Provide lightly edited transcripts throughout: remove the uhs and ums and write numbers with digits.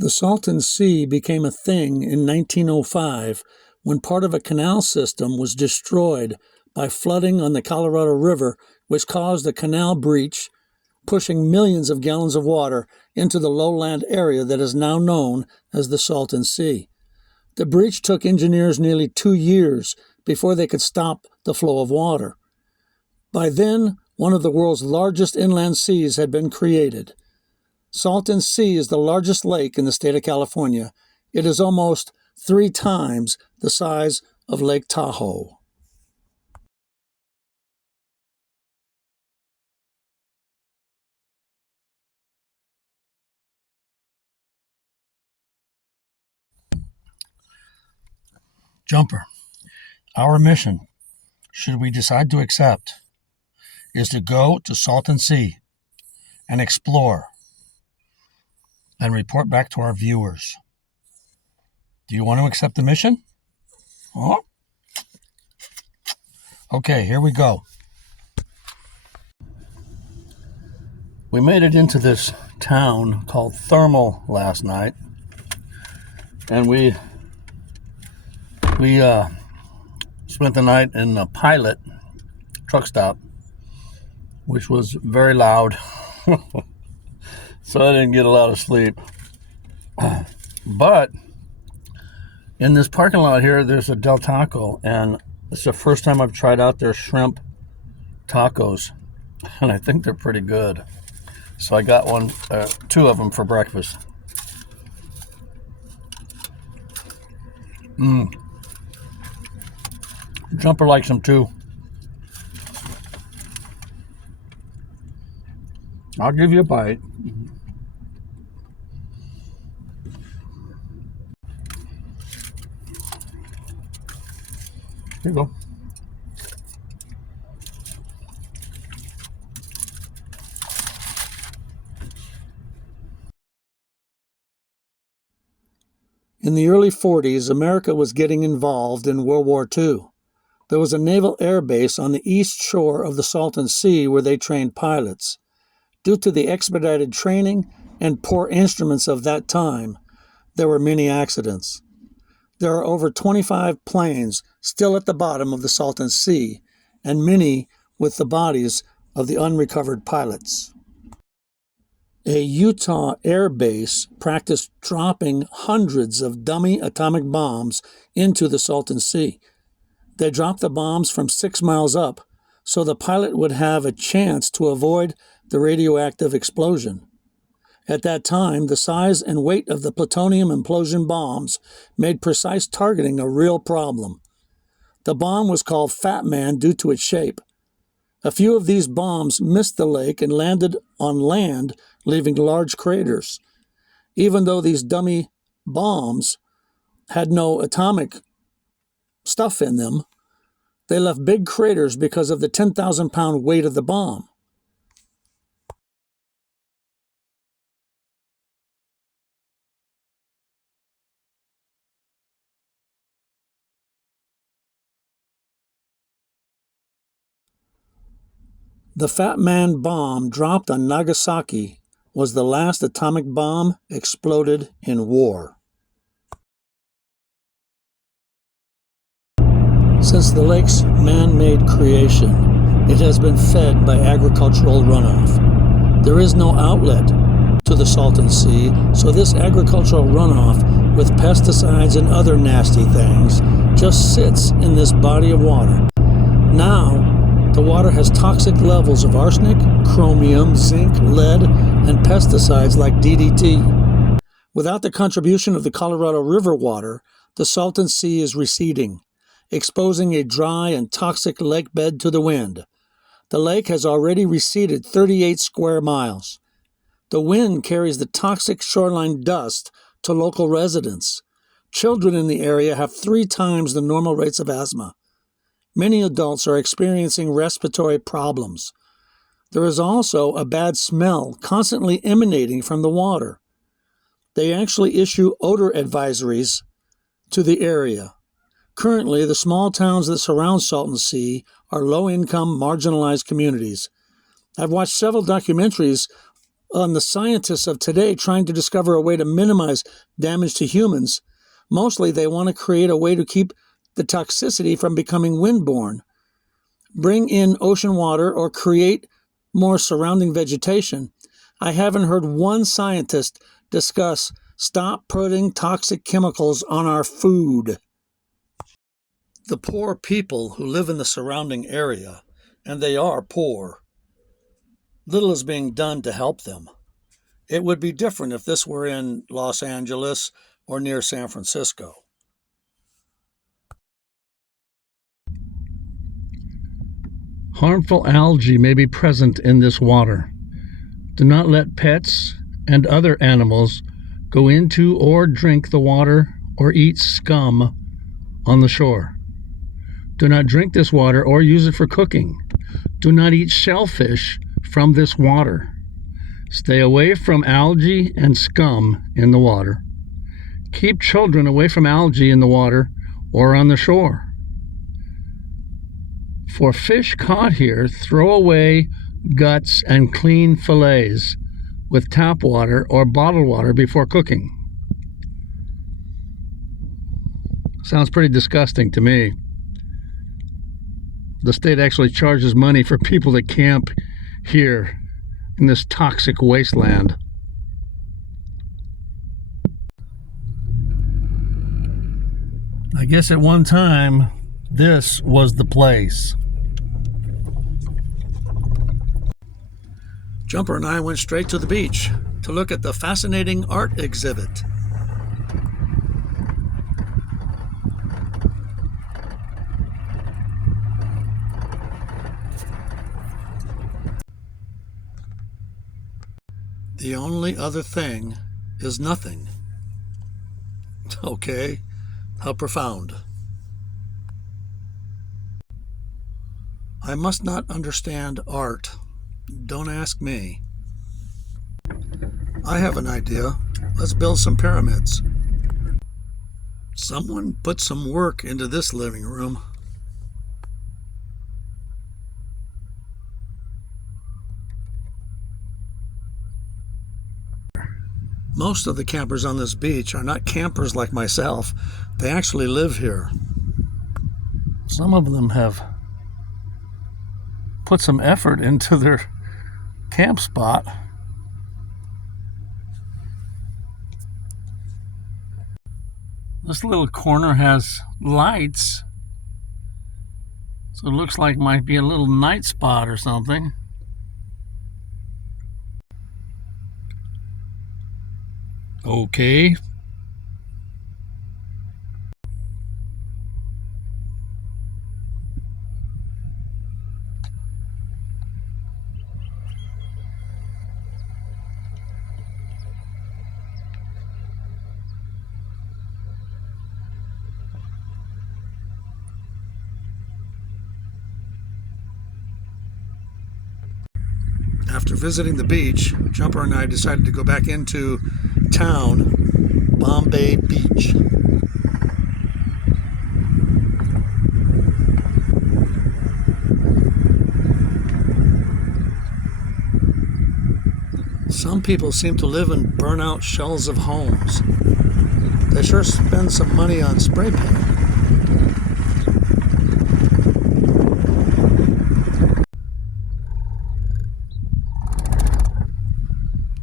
The Salton Sea became a thing in 1905 when part of a canal system was destroyed by flooding on the Colorado River, which caused a canal breach, pushing millions of gallons of water into the lowland area that is now known as the Salton Sea. The breach took engineers nearly 2 years before they could stop the flow of water. By then, one of the world's largest inland seas had been created. Salton Sea is the largest lake in the state of California. It is almost 3 times the size of Lake Tahoe. Jumper. Our mission, should we decide to accept, is to go to Salton Sea and explore and report back to our viewers. Do you want to accept the mission? Huh? Okay, here we go. We made it into this town called Thermal last night, and we spent the night in a Pilot truck stop, which was very loud, so I didn't get a lot of sleep. But in this parking lot here, there's a Del Taco, and it's the first time I've tried out their shrimp tacos, and I think they're pretty good. So I got 2 of them for breakfast. Jumper likes them too. I'll give you a bite. Here you go. In the early 40s, America was getting involved in World War II. There was a naval air base on the east shore of the Salton Sea where they trained pilots. Due to the expedited training and poor instruments of that time, there were many accidents. There are over 25 planes still at the bottom of the Salton Sea, and many with the bodies of the unrecovered pilots. A Utah air base practiced dropping hundreds of dummy atomic bombs into the Salton Sea. They dropped the bombs from 6 miles up, so the pilot would have a chance to avoid the radioactive explosion. At that time, the size and weight of the plutonium implosion bombs made precise targeting a real problem. The bomb was called Fat Man due to its shape. A few of these bombs missed the lake and landed on land, leaving large craters. Even though these dummy bombs had no atomic stuff in them, they left big craters because of the 10,000-pound weight of the bomb. The Fat Man bomb dropped on Nagasaki was the last atomic bomb exploded in war. Since the lake's man-made creation, it has been fed by agricultural runoff. There is no outlet to the Salton Sea, so this agricultural runoff with pesticides and other nasty things just sits in this body of water. Now, the water has toxic levels of arsenic, chromium, zinc, lead, and pesticides like DDT. Without the contribution of the Colorado River water, the Salton Sea is receding, exposing a dry and toxic lake bed to the wind. The lake has already receded 38 square miles. The wind carries the toxic shoreline dust to local residents. Children in the area have 3 times the normal rates of asthma. Many adults are experiencing respiratory problems. There is also a bad smell constantly emanating from the water. They actually issue odor advisories to the area. Currently, the small towns that surround Salton Sea are low-income, marginalized communities. I've watched several documentaries on the scientists of today trying to discover a way to minimize damage to humans. Mostly they want to create a way to keep the toxicity from becoming windborne, bring in ocean water, or create more surrounding vegetation. I haven't heard one scientist discuss stop putting toxic chemicals on our food. The poor people who live in the surrounding area, and they are poor, little is being done to help them. It would be different if this were in Los Angeles or near San Francisco. Harmful algae may be present in this water. Do not let pets and other animals go into or drink the water or eat scum on the shore. Do not drink this water or use it for cooking. Do not eat shellfish from this water. Stay away from algae and scum in the water. Keep children away from algae in the water or on the shore. For fish caught here, throw away guts and clean fillets with tap water or bottled water before cooking. Sounds pretty disgusting to me. The state actually charges money for people that camp here in this toxic wasteland. I guess at one time, this was the place. Jumper and I went straight to the beach to look at the fascinating art exhibit. The only other thing is nothing. Okay, how profound. I must not understand art. Don't ask me. I have an idea. Let's build some pyramids. Someone put some work into this living room. Most of the campers on this beach are not campers like myself. They actually live here. Some of them have put some effort into their camp spot. This little corner has lights, so it looks like it might be a little night spot or something. Okay. After visiting the beach, Jumper and I decided to go back into town, Bombay Beach. Some people seem to live in burnt-out shells of homes. They sure spend some money on spray paint.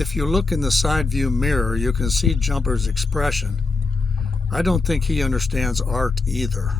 If you look in the side view mirror, you can see Jumper's expression. I don't think he understands art either.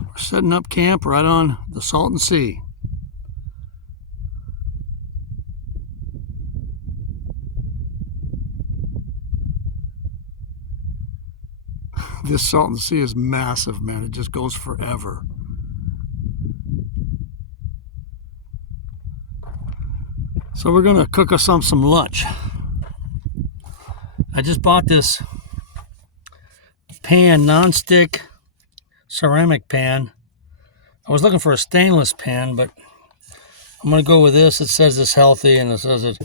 We're setting up camp right on the Salton Sea. This Salton Sea is massive, man. It just goes forever. So we're gonna cook us some lunch. I just bought this pan, non-stick ceramic pan. I was looking for a stainless pan, but I'm gonna go with this. It says it's healthy, and it says it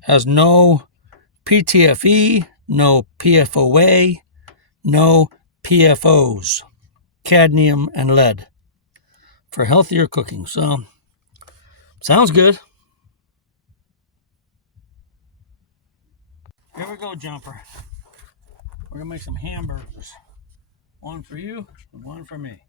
has no PTFE no PFOA, no PFOs, cadmium and lead, for healthier cooking. So, sounds good. Here we go, Jumper. We're gonna make some hamburgers. One for you and one for me.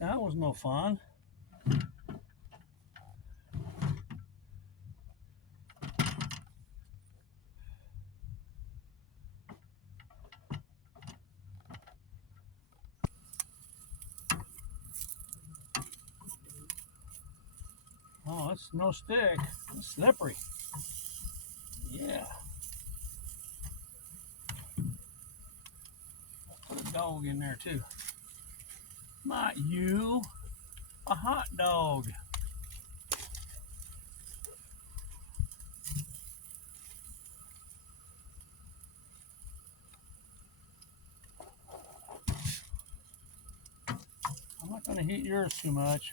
That was no fun. Oh, it's no stick. It's slippery. Yeah. Put a dog in there too. Not you. A hot dog. I'm not going to heat yours too much.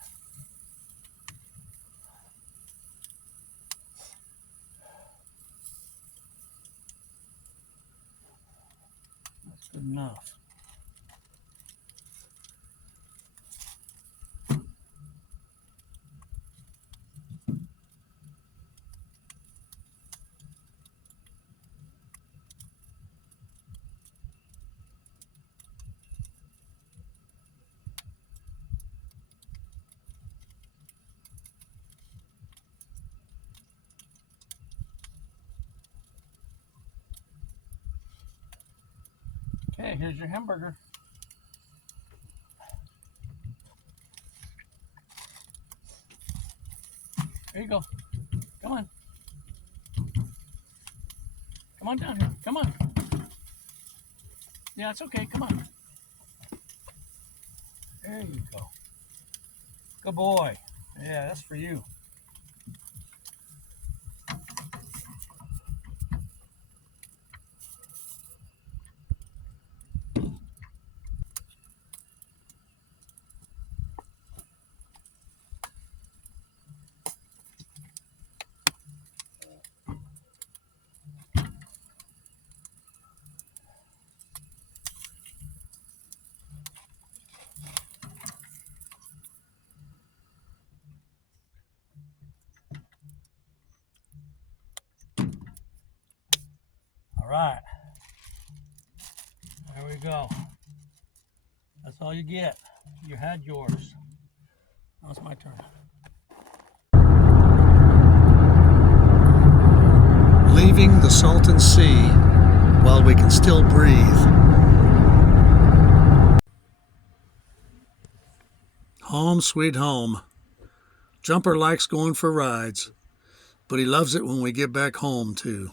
That's good enough. Okay, here's your hamburger. There you go. Come on. Come on down here. Come on. Yeah, it's okay. Come on. There you go. Good boy. Yeah, that's for you. All right. There we go. That's all you get. You had yours. Now it's my turn. Leaving the Salton Sea while we can still breathe. Home sweet home. Jumper likes going for rides, but he loves it when we get back home too.